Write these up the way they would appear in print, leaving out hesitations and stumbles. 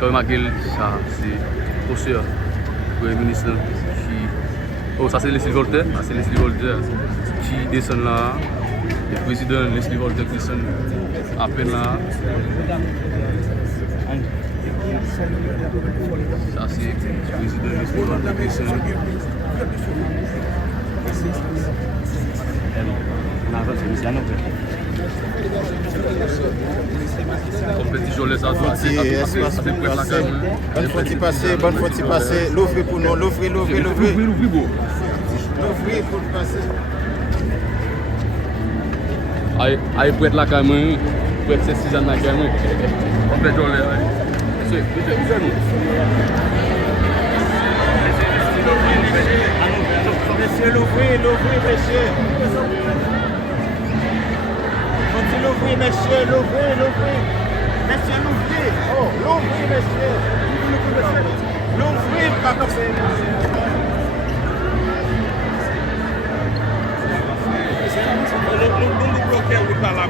Quand Maguil, ça c'est Rocher, le Premier ministre qui. Oh, ça c'est Leslie Voltaire, c'est Leslie Voltaire qui descend là. Le président Leslie Voltaire qui descend à peine là. Ça c'est le président Leslie Voltaire qui descend. Compétition les adultes, bonne fois d'y passer, l'ouvrir pour nous, l'ouvrir pour passer. Aïe, pour être là quand même, pour être 6 ans là quand même. Compétition les Monsieur, l'ouvrir, monsieur. Faut-il l'ouvrir, monsieur, l'ouvrir. Monsieur, l'ouvrir. Oh, l'ouvrir, monsieur. L'ouvrir, pas comme ça. Nous bloquons par là.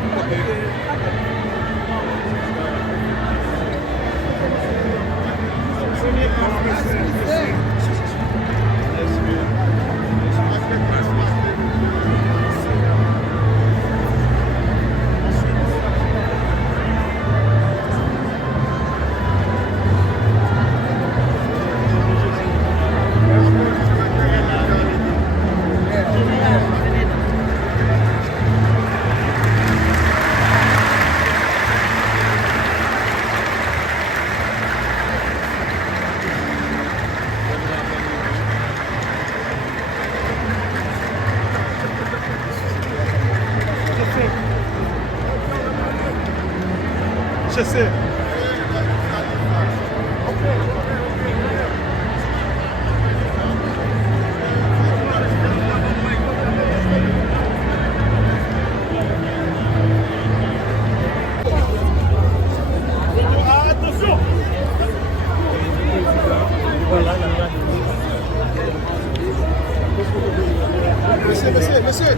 Je sais. Attention. Monsieur.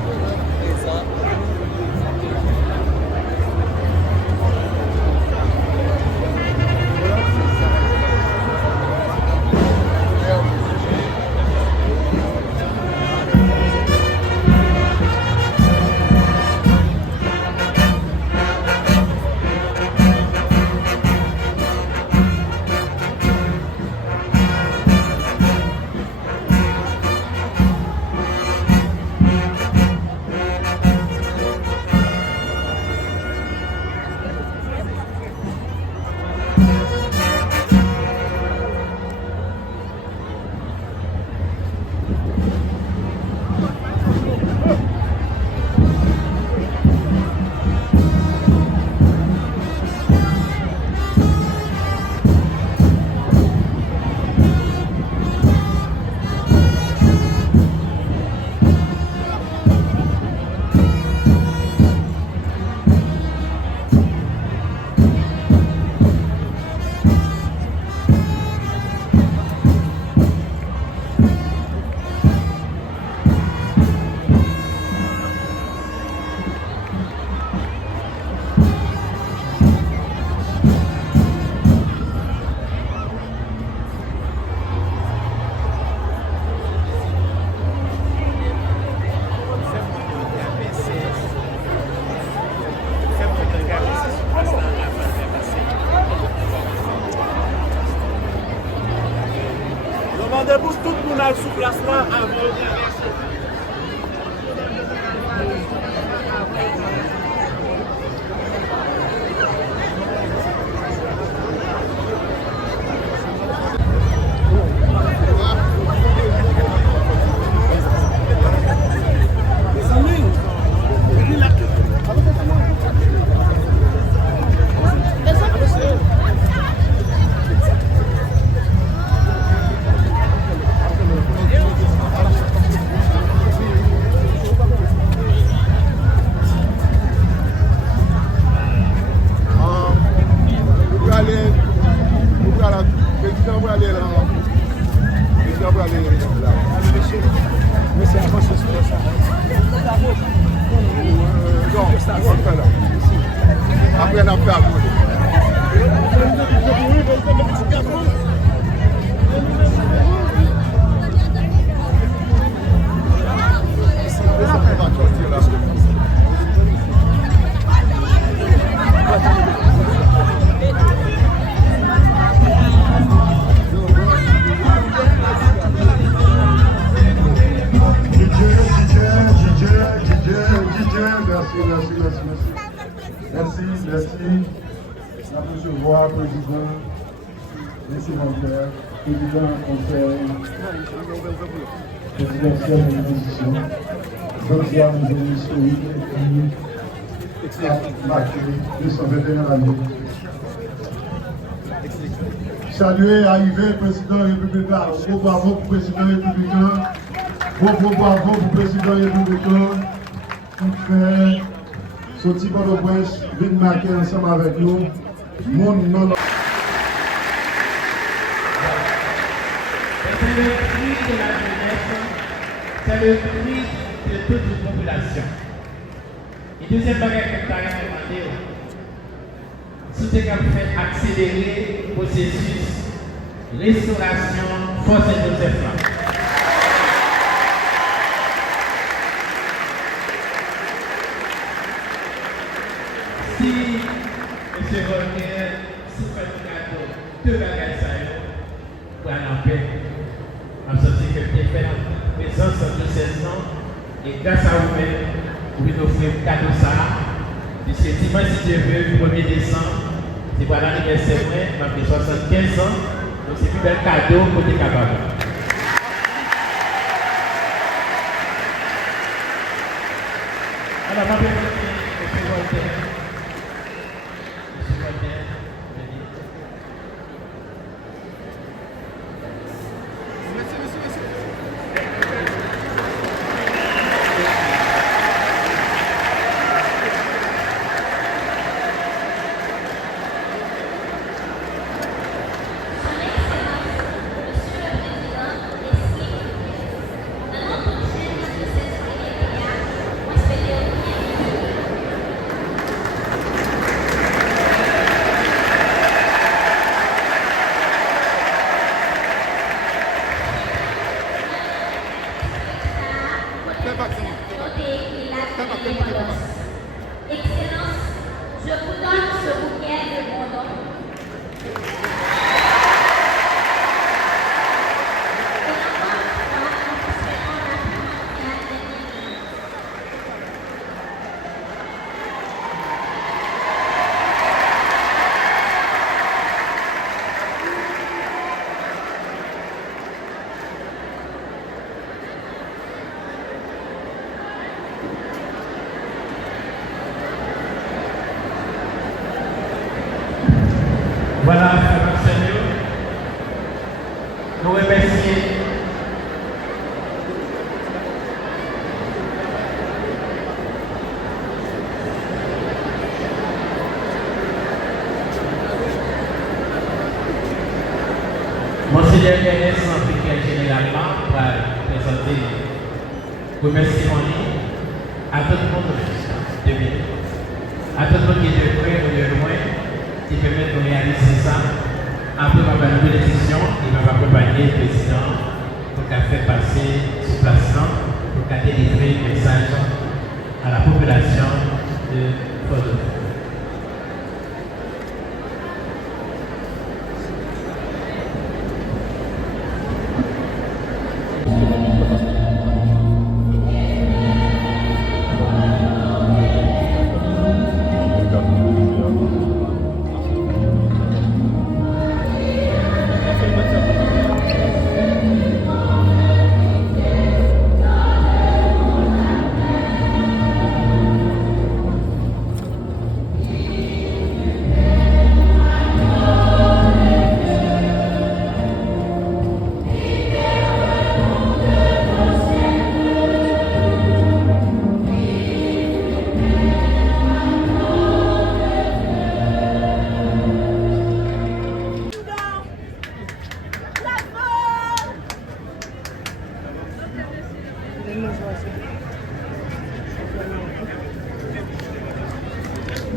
Merci. La recevoir, président, les sénateurs, président conseil, présidentiel de l'opposition, bonsoir, mes amis historiques et marqué 221 années. Saluer, arriver, président républicain. Gros bravo pour le président républicain. Gros bravo pour le président républicain qui fait sorti par le prince, vient marquer ensemble avec nous. Mon nom. C'est le cri de la jeunesse, c'est le cri de toute la population. Et deuxième bagage que je vais demander, si c'est qu'on fait accélérer le processus restauration Fort Saint-Joseph là. Si M. Voltaire, si Ferdinando, deux bagages ça pour aller en paix, on a senti que tu fait la présence de 16 ans et grâce à vous-même, vous pouvez offrir un cadeau ça. Puisque dimanche, si Dieu veut, le 1er décembre, c'est pour l'anniversaire, moi, j'ai 75 ans, donc c'est plus bel cadeau pour tes capables. Alors, je vais vous dire, M. Voltaire. Excellence, je vous donne ce bouquet de mon nom. Voilà, frère Marcelio. Nous remercions. Monseigneur Guénès, africain généralement, pour présenter remerciements à tout le monde de bien. À tout le monde qui est de près ou de loin, qui permet de réaliser ça. Après ma bonne décision, il va accompagner le président pour qu'elle fasse passer ce placement, pour qu'elle délivre le message à la population de Fort-de-France.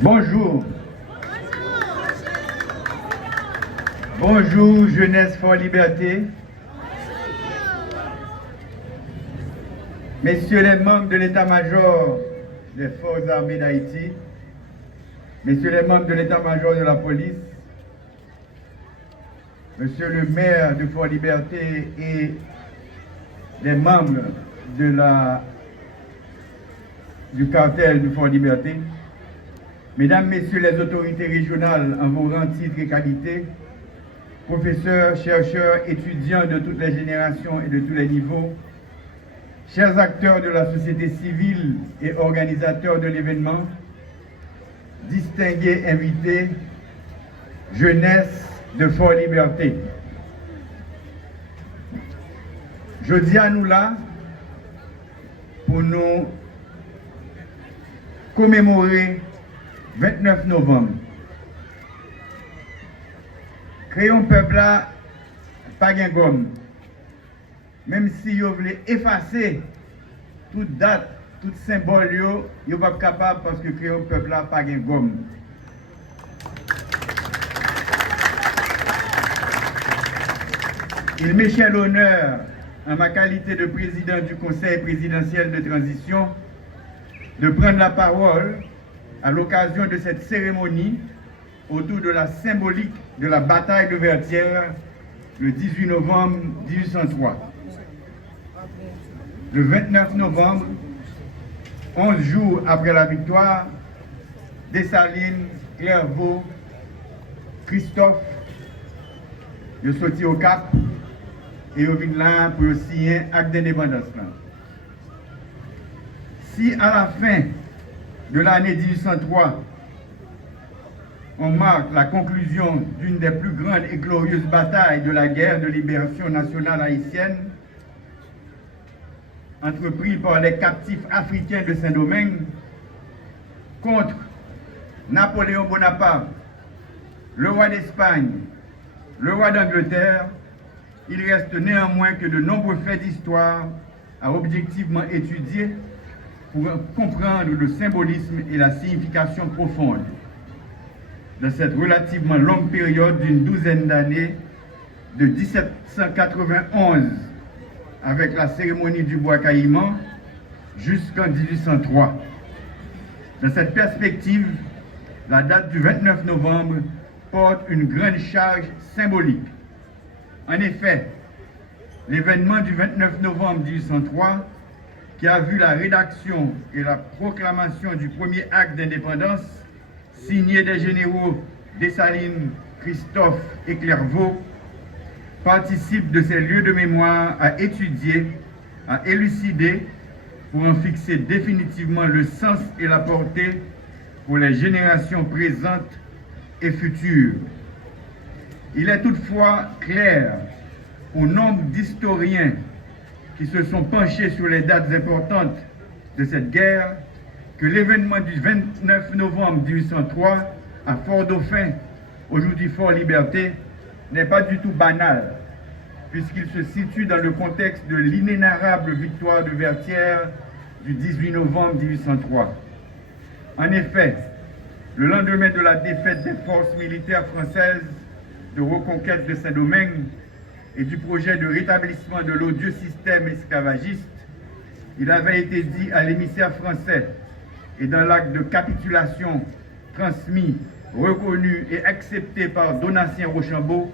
Bonjour. Bonjour, jeunesse Fort Liberté. Messieurs les membres de l'état-major des Forces armées d'Haïti, messieurs les membres de l'état-major de la police, monsieur le maire de Fort Liberté et les membres de du cartel de Fort Liberté, Mesdames, Messieurs les autorités régionales en vos rangs, titres et qualités, professeurs, chercheurs, étudiants de toutes les générations et de tous les niveaux, chers acteurs de la société civile et organisateurs de l'événement, distingués invités, jeunesse de Fort Liberté. Je dis à nous là pour nous commémorer 29 novembre. Créons peuple là, pas de gomme. Même si vous voulez effacer toute date, tout symbole, vous n'êtes pas capable parce que créons peuple là, pas de gomme. Il m'est cher l'honneur, en ma qualité de président du Conseil présidentiel de transition, de prendre la parole à l'occasion de cette cérémonie autour de la symbolique de la bataille de Vertières le 18 novembre 1803. Le 29 novembre, 11 jours après la victoire, Dessalines, Clairvaux, Christophe, ils sont sortis au Cap et ils viennent là pour signer un acte d'indépendance. Si à la fin de l'année 1803, on marque la conclusion d'une des plus grandes et glorieuses batailles de la guerre de libération nationale haïtienne, entreprise par les captifs africains de Saint-Domingue contre Napoléon Bonaparte, le roi d'Espagne, le roi d'Angleterre, il reste néanmoins que de nombreux faits d'histoire à objectivement étudier pour comprendre le symbolisme et la signification profonde de cette relativement longue période d'une douzaine d'années, de 1791 avec la cérémonie du bois caïman jusqu'en 1803. Dans cette perspective, la date du 29 novembre porte une grande charge symbolique. En effet, l'événement du 29 novembre 1803, qui a vu la rédaction et la proclamation du premier acte d'indépendance, signé des généraux Dessalines, Christophe et Clairvaux, participe de ces lieux de mémoire à étudier, à élucider, pour en fixer définitivement le sens et la portée pour les générations présentes et futures. Il est toutefois clair au nombre d'historiens qui se sont penchés sur les dates importantes de cette guerre que l'événement du 29 novembre 1803 à Fort-Dauphin, aujourd'hui Fort-Liberté, n'est pas du tout banal, puisqu'il se situe dans le contexte de l'inénarrable victoire de Vertières du 18 novembre 1803. En effet, le lendemain de la défaite des forces militaires françaises de reconquête de Saint-Domingue et du projet de rétablissement de l'odieux système esclavagiste, il avait été dit à l'émissaire français et dans l'acte de capitulation transmis, reconnu et accepté par Donatien Rochambeau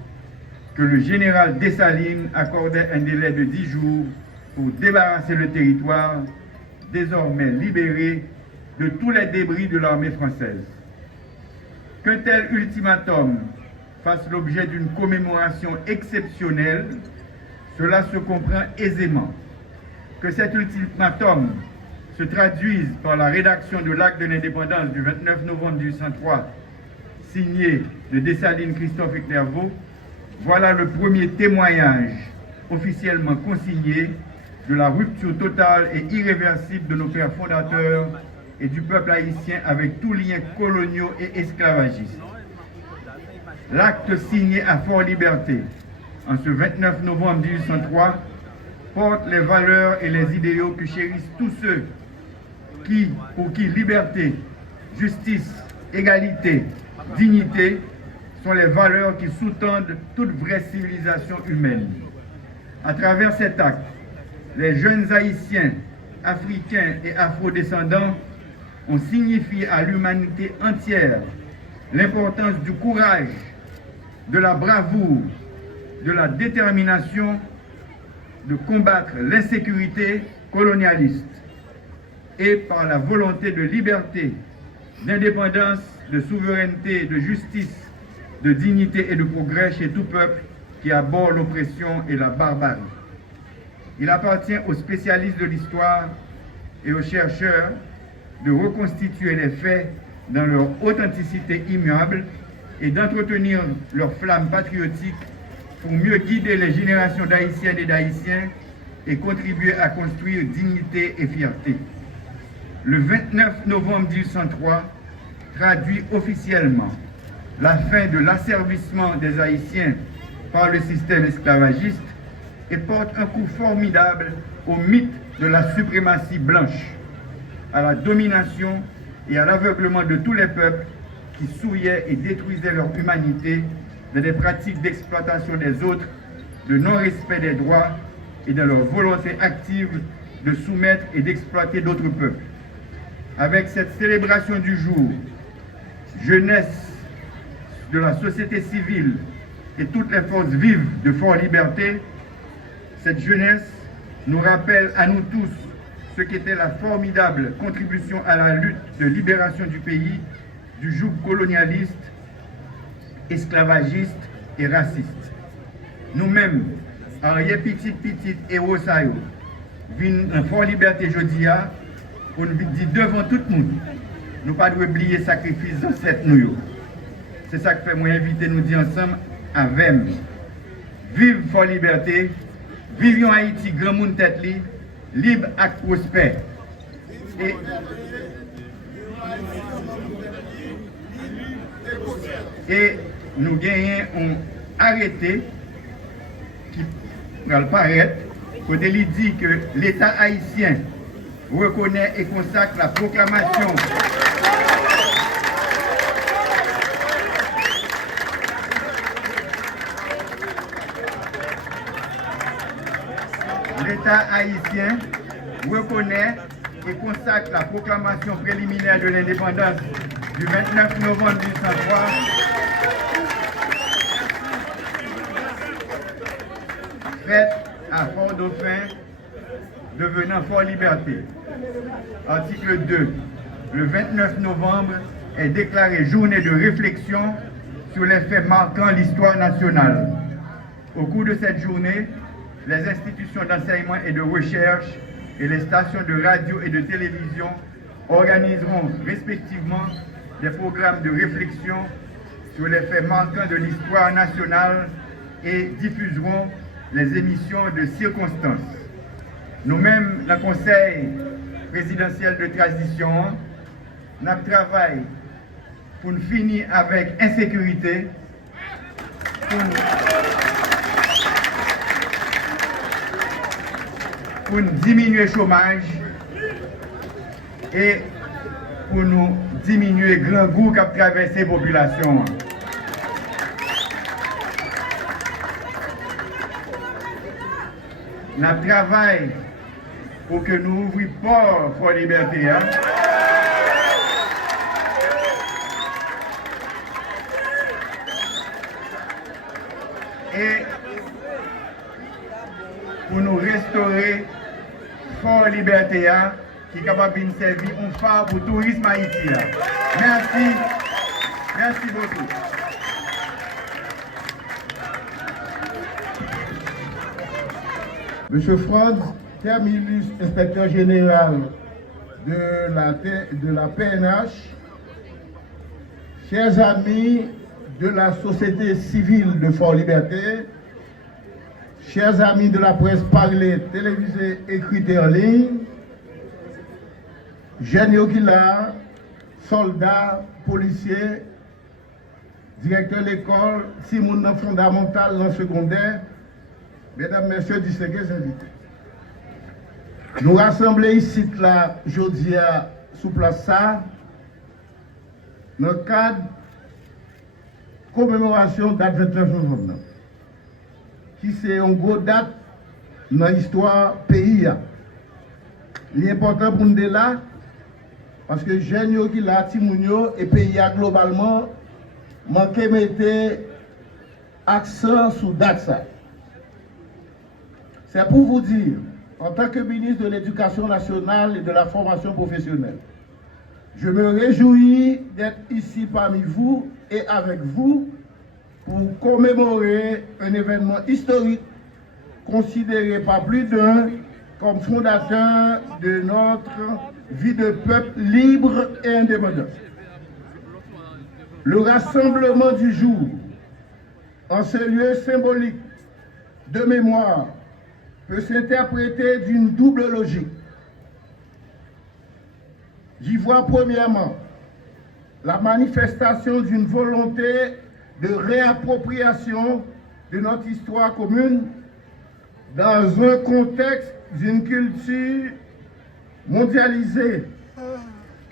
que le général Dessalines accordait un délai de 10 jours pour débarrasser le territoire, désormais libéré de tous les débris de l'armée française. Qu'un tel ultimatum fasse l'objet d'une commémoration exceptionnelle, cela se comprend aisément. Que cet ultimatum se traduise par la rédaction de l'acte de l'indépendance du 29 novembre 1803, signé de Dessalines, Christophe et Clairvaux, voilà le premier témoignage officiellement consigné de la rupture totale et irréversible de nos pères fondateurs et du peuple haïtien avec tous liens coloniaux et esclavagistes. L'acte signé à Fort-Liberté en ce 29 novembre 1803 porte les valeurs et les idéaux que chérissent tous ceux pour qui liberté, justice, égalité, dignité sont les valeurs qui sous-tendent toute vraie civilisation humaine. À travers cet acte, les jeunes Haïtiens, Africains et Afro-descendants ont signifié à l'humanité entière l'importance du courage, de la bravoure, de la détermination de combattre l'insécurité colonialiste et par la volonté de liberté, d'indépendance, de souveraineté, de justice, de dignité et de progrès chez tout peuple qui aborde l'oppression et la barbarie. Il appartient aux spécialistes de l'histoire et aux chercheurs de reconstituer les faits dans leur authenticité immuable et d'entretenir leur flamme patriotique pour mieux guider les générations d'Haïtiennes et d'Haïtiens et contribuer à construire dignité et fierté. Le 29 novembre 1803 traduit officiellement la fin de l'asservissement des Haïtiens par le système esclavagiste et porte un coup formidable au mythe de la suprématie blanche, à la domination et à l'aveuglement de tous les peuples qui souillaient et détruisaient leur humanité dans des pratiques d'exploitation des autres, de non-respect des droits et dans leur volonté active de soumettre et d'exploiter d'autres peuples. Avec cette célébration du jour, jeunesse de la société civile et toutes les forces vives de Fort Liberté, cette jeunesse nous rappelle à nous tous ce qu'était la formidable contribution à la lutte de libération du pays du joug colonialiste, esclavagiste et raciste. Nous-mêmes, Arié Petit et Rosayo, vin en Fort Liberté Jodia, on dit devant tout le monde, nous pas oublier le sacrifice d'ancêtres nous. C'est ça que fait moi inviter nous dire ensemble avec vive Fort Liberté, vivions Haïti grand monde tête li, libre et prospère. Et nous gagnons arrêté qui va le paraître, côté il dit que l'État haïtien reconnaît et consacre la proclamation l'État haïtien reconnaît et consacre la proclamation préliminaire de l'indépendance du 29 novembre 1803 faite à Fort-Dauphin, devenant Fort Liberté. Article 2. Le 29 novembre est déclaré journée de réflexion sur les faits marquant l'histoire nationale. Au cours de cette journée, les institutions d'enseignement et de recherche et les stations de radio et de télévision organiseront respectivement des programmes de réflexion sur les faits marquants de l'histoire nationale et diffuseront les émissions de circonstances. Nous-mêmes, le Conseil présidentiel de transition, nous travaillons pour finir avec insécurité, pour diminuer le chômage et pour nous diminuer le grand goût qui a traversé la population. Nous travaillons pour que nous ouvrions pas Fort Liberté. Et pour nous restaurer Fort Liberté qui est capable de servir un phare pour le tourisme haïtien. Merci. Merci beaucoup. Monsieur Franz Terminus, inspecteur général de la PNH, chers amis de la société civile de Fort Liberté, chers amis de la presse parlée, télévisée, écrite et en ligne, jeunes Yogila, soldats, policiers, directeurs de l'école, Simon fondamental, dans secondaire, mesdames, messieurs, distingués invités. Nous rassemblons ici, là, aujourd'hui, sous place ça, dans le cadre de commémoration date 29 novembre, qui c'est une grosse date dans l'histoire du pays. Il est important pour nous là, parce que les jeunes qui là, Timounio et pays globalement, manquent de mettre accent sur date ça. C'est pour vous dire, en tant que ministre de l'Éducation nationale et de la formation professionnelle, Je me réjouis d'être ici parmi vous et avec vous pour commémorer un événement historique considéré par plus d'un comme fondateur de notre vie de peuple libre et indépendant. Le rassemblement du jour, en ce lieu symbolique de mémoire, peut s'interpréter d'une double logique. J'y vois premièrement la manifestation d'une volonté de réappropriation de notre histoire commune dans un contexte d'une culture mondialisée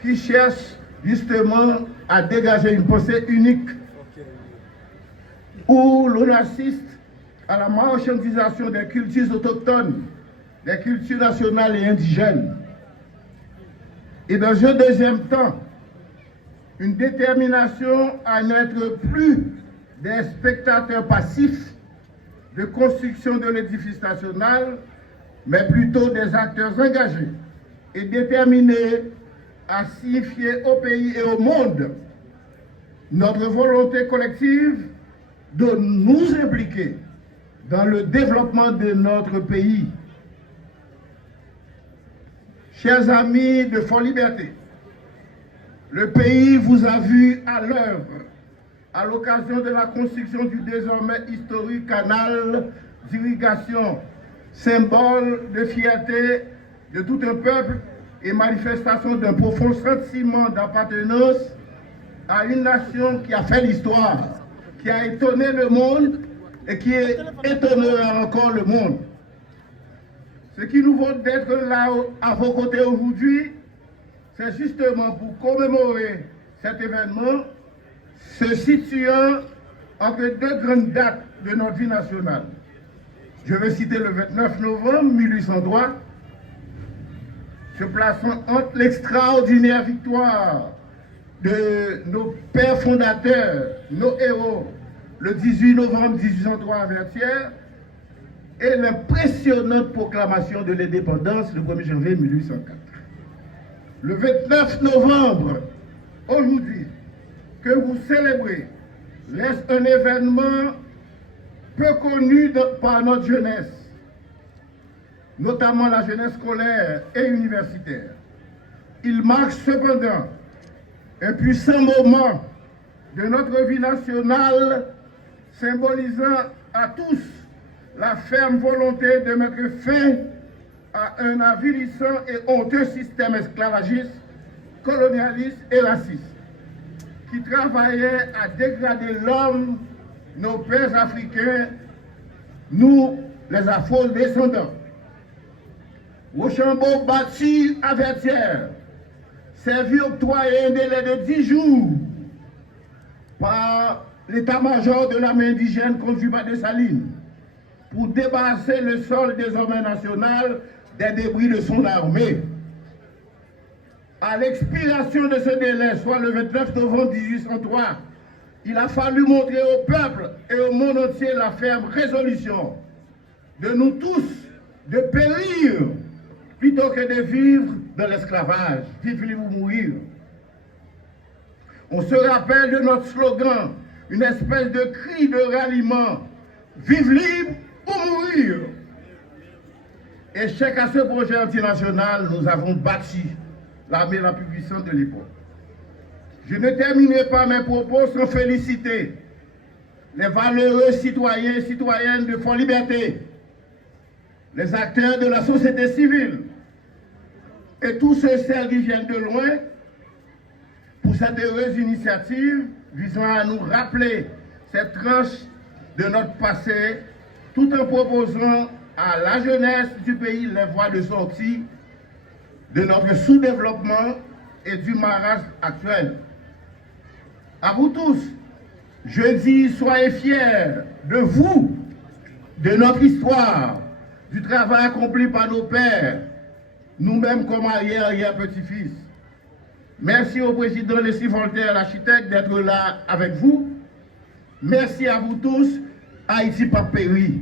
qui cherche justement à dégager une pensée unique où l'on assiste à la marchandisation des cultures autochtones, des cultures nationales et indigènes. Et dans un deuxième temps, une détermination à n'être plus des spectateurs passifs de construction de l'édifice national, mais plutôt des acteurs engagés et déterminés à signifier au pays et au monde notre volonté collective de nous impliquer dans le développement de notre pays. Chers amis de Fort Liberté, le pays vous a vu à l'œuvre à l'occasion de la construction du désormais historique canal d'irrigation, symbole de fierté de tout un peuple et manifestation d'un profond sentiment d'appartenance à une nation qui a fait l'histoire, qui a étonné le monde et qui étonnera encore le monde. Ce qui nous vaut d'être là à vos côtés aujourd'hui, c'est justement pour commémorer cet événement se situant entre deux grandes dates de notre vie nationale. Je vais citer le 29 novembre 1803, se plaçant entre l'extraordinaire victoire de nos pères fondateurs, nos héros, le 18 novembre 1803 à Vertières, et l'impressionnante proclamation de l'indépendance le 1er janvier 1804. Le 29 novembre, aujourd'hui, que vous célébrez, reste un événement peu connu par notre jeunesse, notamment la jeunesse scolaire et universitaire. Il marque cependant un puissant moment de notre vie nationale, symbolisant à tous la ferme volonté de mettre fin à un avilissant et honteux système esclavagiste, colonialiste et raciste, qui travaillait à dégrader l'homme, nos pères africains, nous, les afro-descendants. Rochambeau bâti à Vertières, servi octroyé un délai de 10 jours par l'état-major de l'armée indigène conduit par Dessalines pour débarrasser le sol désormais national des débris de son armée. À l'expiration de ce délai, soit le 29 novembre 1803, il a fallu montrer au peuple et au monde entier la ferme résolution de nous tous de périr plutôt que de vivre dans l'esclavage. Vive libre ou mourir. On se rappelle de notre slogan, une espèce de cri de ralliement. Vive libre ou mourir. Échec à ce projet antinational, nous avons bâti l'armée la plus puissante de l'époque. Je ne terminerai pas mes propos sans féliciter les valeureux citoyens et citoyennes de Fort Liberté, les acteurs de la société civile et tous ceux qui viennent de loin pour cette heureuse initiative visant à nous rappeler cette tranche de notre passé tout en proposant à la jeunesse du pays les voies de sortie de notre sous-développement et du marasme actuel. À vous tous, je dis, soyez fiers de vous, de notre histoire, du travail accompli par nos pères, nous-mêmes comme arrière-petit-fils. Merci au président Leslie Voltaire, l'architecte, d'être là avec vous. Merci à vous tous. Haïti pas péri.